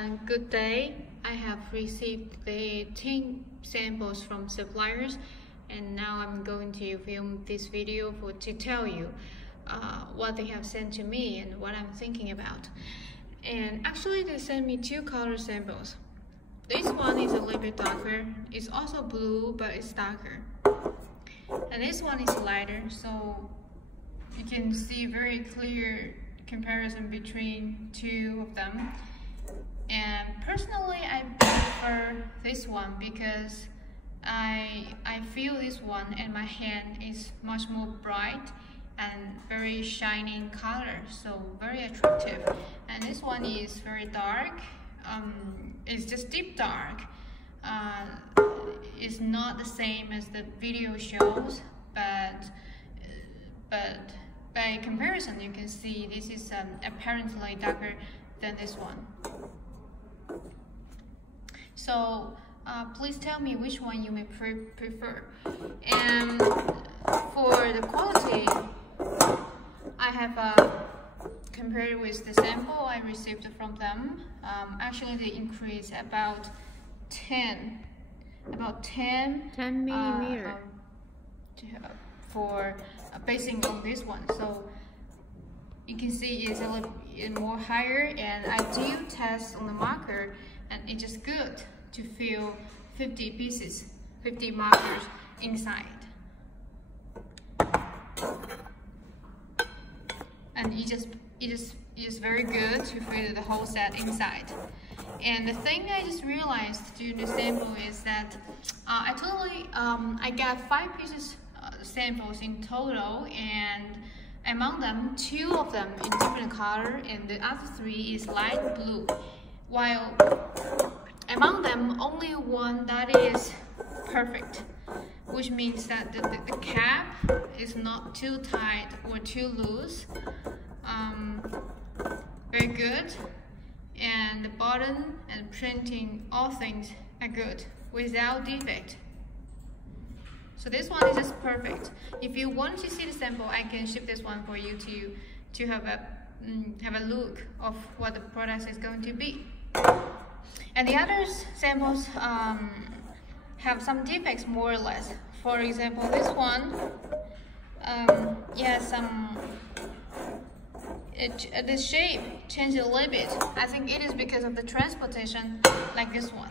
Good day. I have received the 10 samples from suppliers, and now I'm going to film this video to tell you what they have sent to me and what I'm thinking about. And actually they sent me 2 color samples. This one is a little bit darker. It's also blue, but it's darker. And this one is lighter, so you can see very clear comparison between 2 of them. And personally, I prefer this one because I feel this one and my hand is much more bright and very shining color, so very attractive. And this one is very dark. It's just deep dark. It's not the same as the video shows, but by comparison, you can see this is apparently darker than this one. So please tell me which one you may prefer. And for the quality, I have compared with the sample I received from them. Actually, they increased about 10 millimeter for basing on this one. So you can see it's a little more higher, and I do test on the marker, and it's just good to feel 50 pieces, 50 markers inside. And it is very good to feel the whole set inside. And the thing I just realized during the sample is that I got 5 pieces samples in total, and among them 2 of them in different color and the other 3 is light blue, while among them only one that is perfect, which means that the cap is not too tight or too loose. Very good, and the button and printing, all things are good without defect. So this one is just perfect. If you want to see the sample, I can ship this one for you to have a look of what the product is going to be. And the other samples have some defects, more or less. For example, this one, the shape changed a little bit. I think it is because of the transportation, like this one.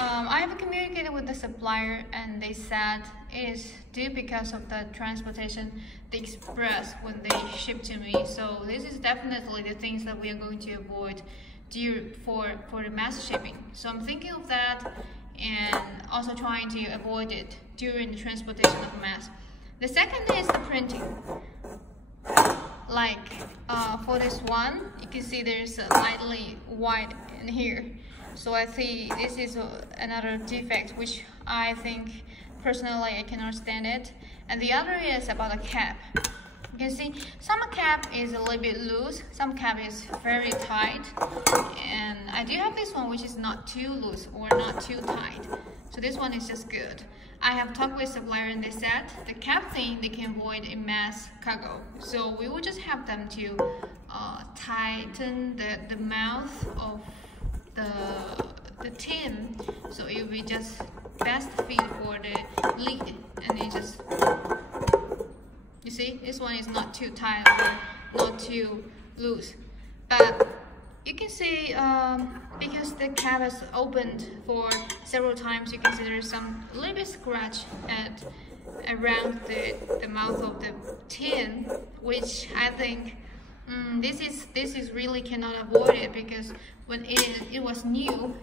I have communicated with the supplier, and they said it is due because of the transportation, the express, when they ship to me. So this is definitely the things that we are going to avoid for the mass shipping. So I'm thinking of that and also trying to avoid it during the transportation of mass. The second is the printing. Like for this one, you can see there's a lightly white in here. So I think this is another defect, which I think personally I cannot stand it. And the other is about the cap. You can see some cap is a little bit loose, some cap is very tight, and I do have this one which is not too loose or not too tight. So this one is just good. I have talked with supplier, and they said the cap thing they can avoid in mass cargo. So we will just have them to tighten the mouth of the tin, so it will be just best fit for the lid. And it just, you see, this one is not too tight or not too loose, but you can see because the cap is opened for several times, you can see there's some little bit scratch around the mouth of the tin, which I think this is really cannot avoid it, because when it was new,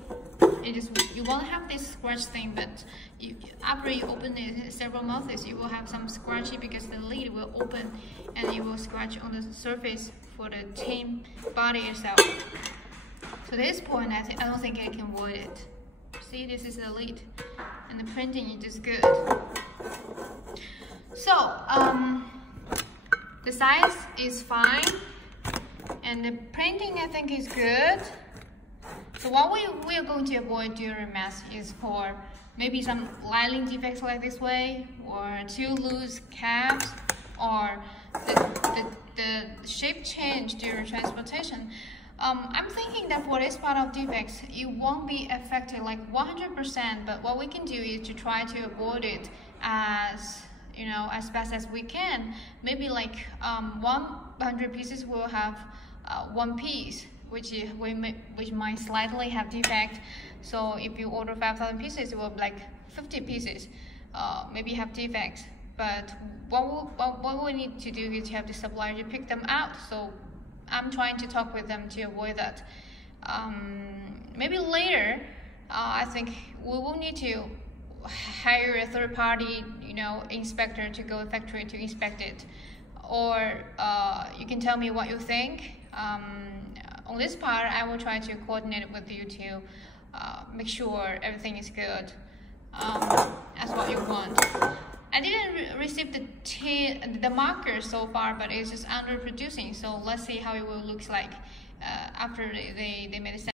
you won't have this scratch thing, but after you open it several months, you will have some scratchy because the lid will open and it will scratch on the surface for the tin body itself. So this point, I don't think I can avoid it. See, this is the lid, and the printing is just good. So the size is fine, and the printing I think is good. So what we are going to avoid during mass is for maybe some lining defects like this way, or too loose caps, or the shape change during transportation. I'm thinking that for this part of defects, it won't be affected like 100%, but what we can do is to try to avoid it as as best as we can. Maybe like 100 pieces will have one piece which might slightly have defect. So if you order 5,000 pieces, it will be like 50 pieces maybe have defects. But what we need to do is to have the supplier to pick them out. So I'm trying to talk with them to avoid that. Maybe later, I think we will need to hire a third-party, inspector to go to the factory to inspect it. Or you can tell me what you think. On this part, I will try to coordinate with you to make sure everything is good as what you want. I didn't receive the marker so far, but it's just underproducing. So let's see how it will look like after they made a